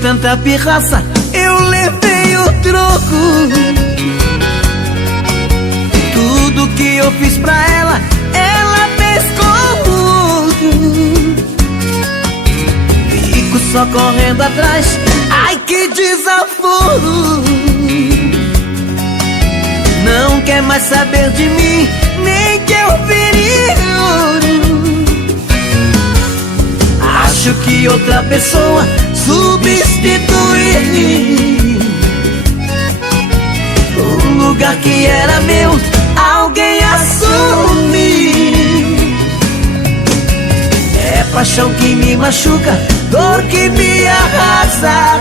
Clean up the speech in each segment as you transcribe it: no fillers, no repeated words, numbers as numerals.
tanta pirraça, eu levei o troco. Tudo que eu fiz pra ela, ela fez com o outro. Fico só correndo atrás, ai que desaforo. Não quer mais saber de mim, nem que eu vire ouro. Acho que outra pessoa substituir o lugar que era meu, alguém assumir. É paixão que me machuca, dor que me arrasa.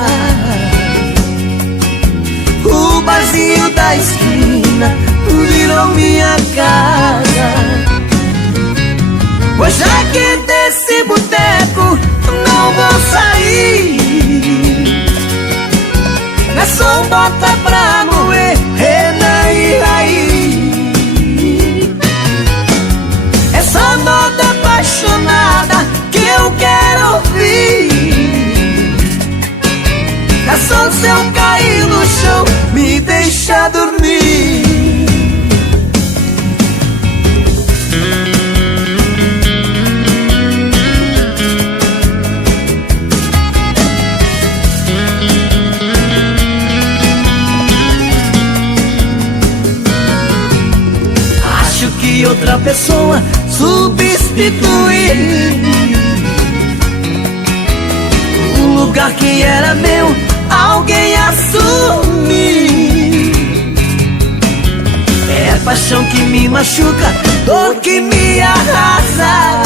O barzinho da esquina virou minha casa. Pois já que desse boteco não vou sair, é só bota pra moer, Renan e aí. É só nota apaixonada que eu quero ouvir. É só se eu cair no chão, me deixa dormir. Acho que outra pessoa substituir o lugar que era meu, alguém assumir. É a paixão que me machuca, dor que me arrasa.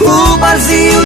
O barzinho